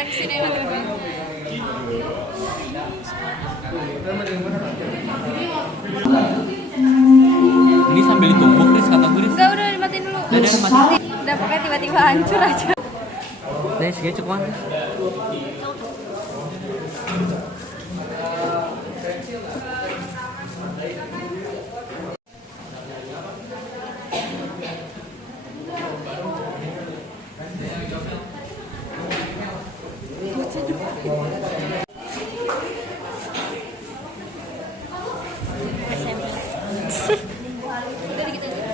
anak sini yang banyak. Ini sambil ditumbuk Riz, kata gue Riz. Enggak, udah dimatiin dulu. Udah dimatiin. Udah pokoknya tiba-tiba hancur aja. Nih, segini cukup kan? Udah gitu aja.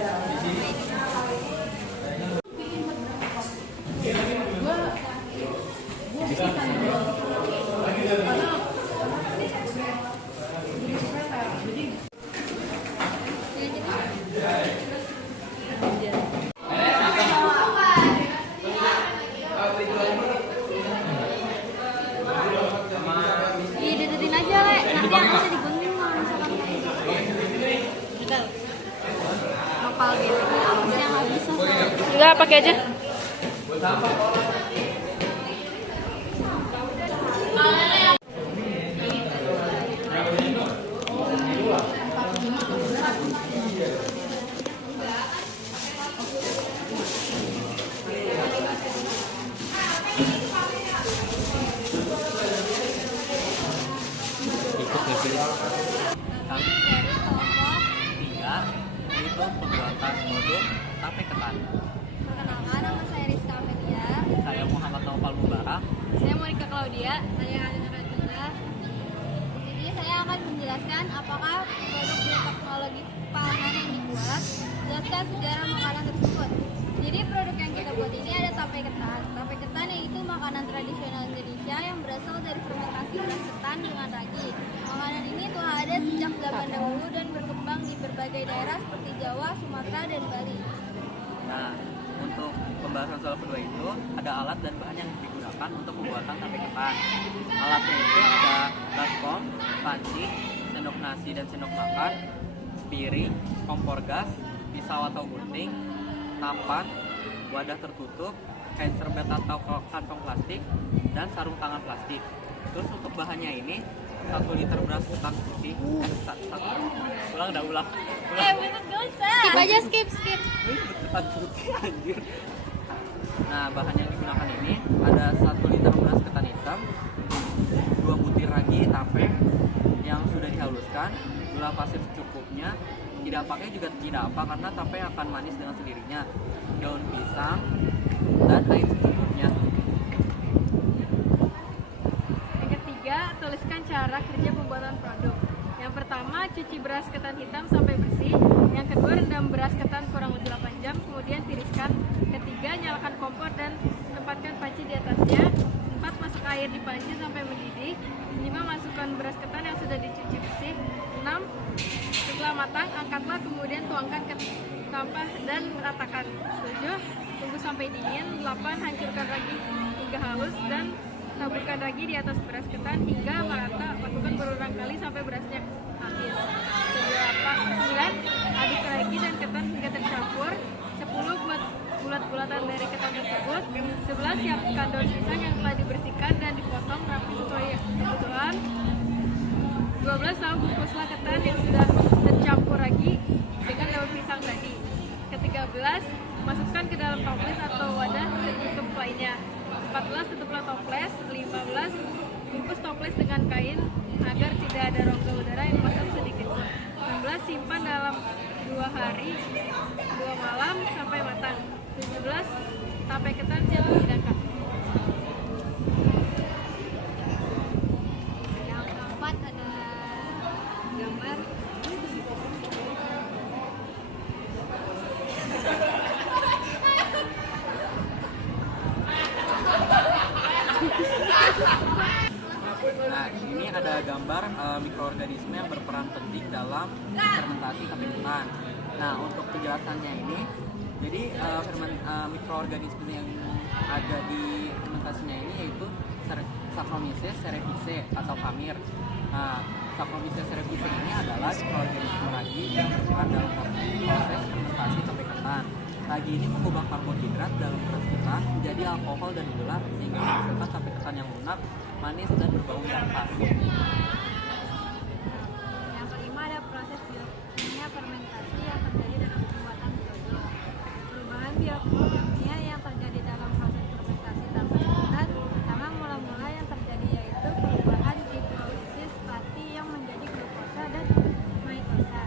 Iya, deketin aja, Le. Nanti yang bisa digunting kalau misalkan udah nopal gitu. Apa sih yang nggak bisa? Enggak, pakai aja. Ikut ya sih. Kami tiga itu pembuatan modul tape ketan. Perkenalkan, nama saya Rizka Amelia. Saya Muhammad Naufal Mubarak. Saya Monika Claudia. Saya Alina Rajuna. Di sini saya akan menjelaskan apakah produk teknologi pangan yang dibuat, jelaskan sejarah makanan tersebut. Jadi produk yang kita buat ini ada tape ketan. Tape ketan yaitu makanan tradisional Indonesia yang berasal dari fermentasi beras ketan dengan ragi. Makanan ini telah ada sejak zaman dahulu dan berkembang di berbagai daerah seperti Jawa, Sumatera, dan Bali. Nah, untuk pembahasan soal kedua itu ada alat dan bahan yang digunakan untuk pembuatan tape ketan. Alatnya itu ada baskom, panci, sendok nasi dan sendok makan, piring, kompor gas, pisau atau gunting, tampan, wadah tertutup, kain serbet atau kantong plastik, dan sarung tangan plastik. Terus untuk bahannya ini 1 liter beras ketan putih. Ulang. Bener gak usah. Skip aja, skip. Ketan putih anjir. Nah, bahan yang digunakan ini ada 1 liter beras ketan hitam, 2 butir ragi tape yang sudah dihaluskan, gula pasir secukupnya, tidak pakai juga tidak apa karena tape akan manis dengan sendirinya, daun pisang, dan air secukupnya. Yang ketiga, tuliskan cara kerja pembuatan produk. Yang pertama, cuci beras ketan hitam sampai bersih. Yang kedua, rendam beras ketan kurang lebih 8 jam, kemudian tiriskan. Ketiga, nyalakan kompor dan tempatkan panci di atasnya. 4, masak air di panci sampai mendidih. 5, masukkan beras ketan yang sudah dicuci bersih. 6, setelah matang, angkatlah kemudian tuangkan ke tampah dan ratakan. 7, tunggu sampai dingin. 8, hancurkan ragi hingga halus dan taburkan ragi di atas beras ketan hingga merata. Lakukan berulang kali sampai berasnya habis. 9, aduk ragi dan ketan hingga tercampur. 10, buat bulat-bulatan dari ketan tersebut. 11, siapkan daun pisang yang telah dibersihkan dan dipotong rapi sesuai kebutuhan. 12, lalu bungkuslah ketan yang sudah tercampur ragi dengan daun pisang tadi. Ke-13, masukkan ke dalam toples atau wadah tertutup lainnya. 14, tutuplah toples. 15, bungkus toples dengan kain agar tidak ada rongga udara yang masuk sedikit. 16, simpan dalam 2 hari 2 malam sampai matang. 17, tape ketan siap dihidangkan. Yang keempat ada gambar. Nah, ini ada gambar mikroorganisme yang berperan penting dalam fermentasi tape ketan. Nah, untuk penjelasannya ini, jadi mikroorganisme yang ada di fermentasinya ini yaitu Saccharomyces cerevisiae atau Famir. Nah, Saccharomyces cerevisiae ini adalah mikroorganisme ragi yang berperan dalam proses fermentasi tape ketan. Ragi ini mengubah karbohidrat dalam beras ketan menjadi alkohol dan gula sehingga menghasilkan tape ketan yang lunak, manis, dan berbau yang pas. Yang kelima ada proses biokimia fermentasi yang terjadi dalam pembuatan produk. Perubahan biokimia yang terjadi dalam proses fermentasi tape ketan pertama mula-mula yang terjadi yaitu perubahan hidrolisis pati yang menjadi glukosa dan maltosa.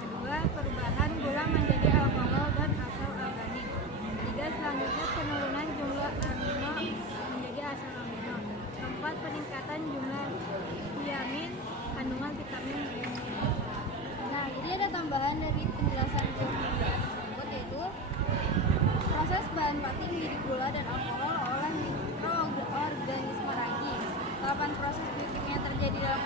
Kedua, perubahan gula menjadi alkohol dan asam organik. Ketiga, selanjutnya penurunan jumlah amino menjadi asam amino. Keempat, peningkatan jumlah tiamin kandungan vitamin B. Nah, jadi ada tambahan dari penjelasan biokimia tersebut yaitu proses bahan pati menjadi gula dan alkohol oleh mikroorganisme ragi. Tahapan proses biokimia terjadi dalam